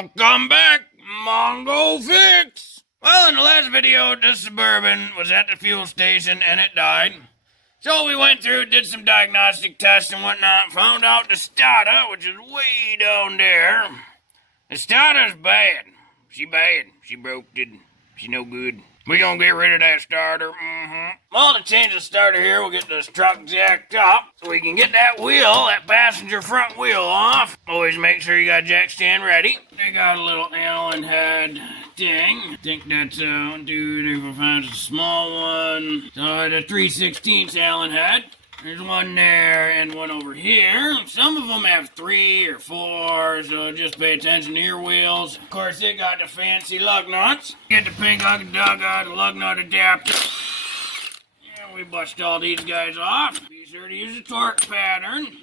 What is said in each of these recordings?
Welcome back, Mongo Fix! Well, in the last video, this Suburban was at the fuel station and it died. So we went through, did some diagnostic tests and whatnot, found out the starter, which is way down there. The starter's bad. She bad. She broke, she no good. We gonna get rid of that starter. Well, to change the starter here, we'll get this truck jacked up so we can get that wheel, that passenger front wheel off. Always make sure you got jack stand ready. They got a little Allen head thing. I think that's 1, 2, 3, 4, 5, it's a small one. So the 3/16 Allen head. There's one there and one over here. Some of them have 3 or 4, so just pay attention to your wheels. Of course, they got the fancy lug nuts. Get the pink dug out, the lug nut adapter. And we bust all these guys off. Be sure to use a torque pattern.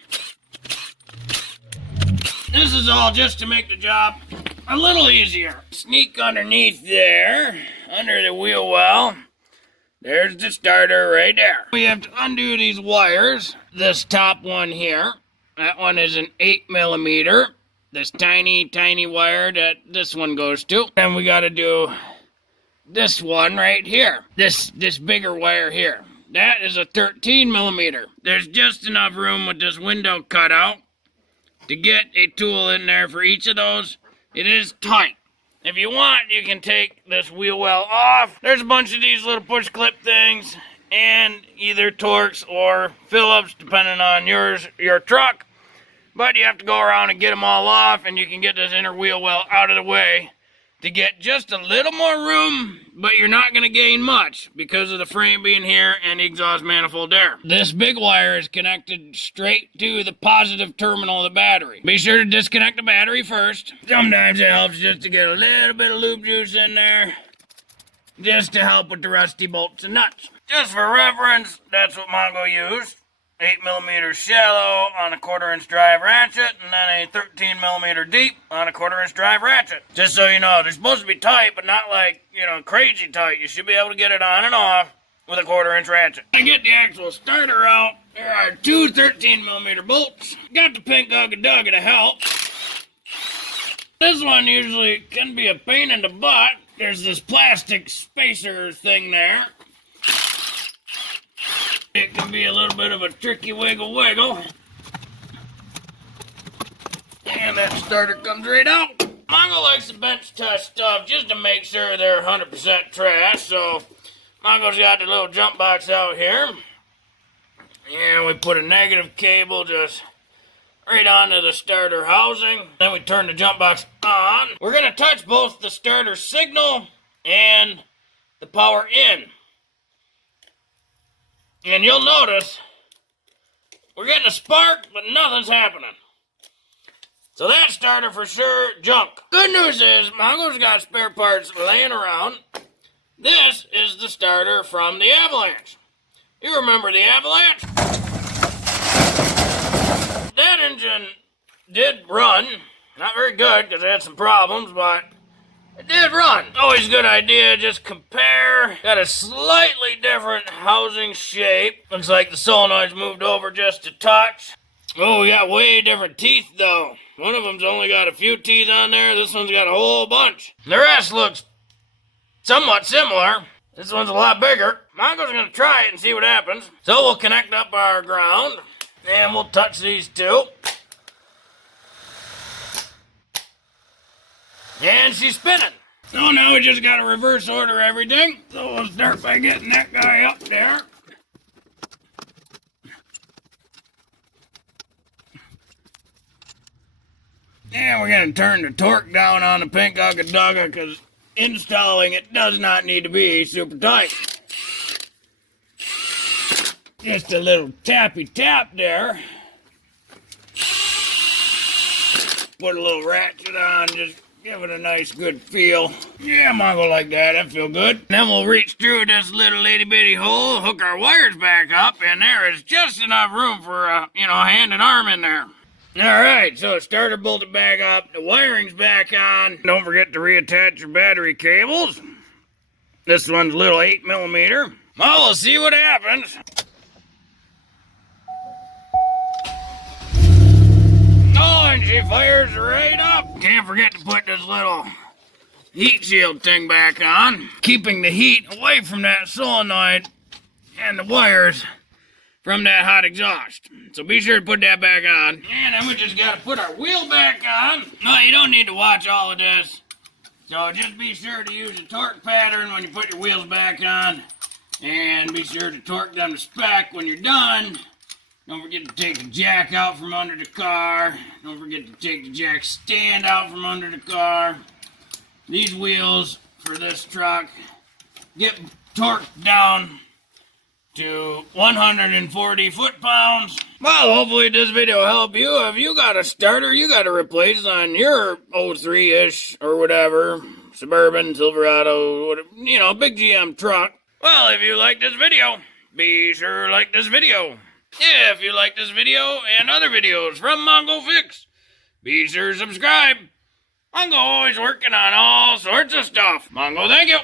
This is all just to make the job a little easier. Sneak underneath there, under the wheel well. There's the starter right there. We have to undo these wires. This top one here, that one is an 8mm. This tiny, tiny wire that this one goes to. Then we gotta do this one right here. This bigger wire here. That is a 13mm. There's just enough room with this window cutout to get a tool in there for each of those. It is tight. If you want, you can take this wheel well off. There's a bunch of these little push clip things and either Torx or Phillips, depending on your truck. But you have to go around and get them all off, and you can get this inner wheel well out of the way to get just a little more room, but you're not going to gain much because of the frame being here and the exhaust manifold there. This big wire is connected straight to the positive terminal of the battery. Be sure to disconnect the battery first. Sometimes it helps just to get a little bit of lube juice in there, just to help with the rusty bolts and nuts. Just for reference, that's what Mongo used. 8mm shallow on a 1/4" drive ratchet, and then a 13mm deep on a 1/4" drive ratchet. Just so you know, they're supposed to be tight, but not like, crazy tight. You should be able to get it on and off with a 1/4" ratchet. To get the actual starter out, there are 2 13mm bolts. Got the pink dugga to help. This one usually can be a pain in the butt. There's this plastic spacer thing there. It can be a little bit of a tricky wiggle. And that starter comes right out. Mongo likes to bench test stuff just to make sure they're 100% trash. So Mongo's got the little jump box out here. And we put a negative cable just right onto the starter housing. Then we turn the jump box on. We're going to touch both the starter signal and the power in. And you'll notice we're getting a spark, but nothing's happening. So that starter for sure junk. Good news is Mongo's got spare parts laying around. This is the starter from the Avalanche. You remember the Avalanche? That engine did run. Not very good because it had some problems, but it did run. Always a good idea, just compare. Got a slightly different housing shape. Looks like the solenoid's moved over just a touch. Oh, we got way different teeth though. One of them's only got a few teeth on there. This one's got a whole bunch. The rest looks somewhat similar. This one's a lot bigger. Mongo's gonna try it and see what happens. So we'll connect up our ground and we'll touch these two. And she's spinning. So now we just gotta reverse order everything. So we'll start by getting that guy up there. And we're gonna turn the torque down on the pink dugga because installing it does not need to be super tight. Just a little tappy tap there. Put a little ratchet on, just give it a nice good feel. Yeah, Mongo like that. That feel good. Then we'll reach through this little itty bitty hole, hook our wires back up, and there is just enough room for a hand and arm in there. Alright, so the starter bolted back up, the wiring's back on. Don't forget to reattach your battery cables. This one's a little 8mm. Well, we'll see what happens. Oh, and she fires right up. Can't forget to put this little heat shield thing back on, keeping the heat away from that solenoid and the wires from that hot exhaust. So be sure to put that back on. And then we just gotta put our wheel back on. No, you don't need to watch all of this. So just be sure to use a torque pattern when you put your wheels back on. And be sure to torque them to spec when you're done. Don't forget to take the jack out from under the car. Don't forget to take the jack stand out from under the car. These wheels for this truck get torqued down to 140 foot-pounds. Well, hopefully this video will help you. If you got a starter you got to replace on your 03-ish or whatever, Suburban, Silverado, whatever, you know, big GM truck. Well, if you like this video, be sure to like this video. If you like this video and other videos from Mongo Fix, be sure to subscribe. Mongo always working on all sorts of stuff. Mongo, thank you.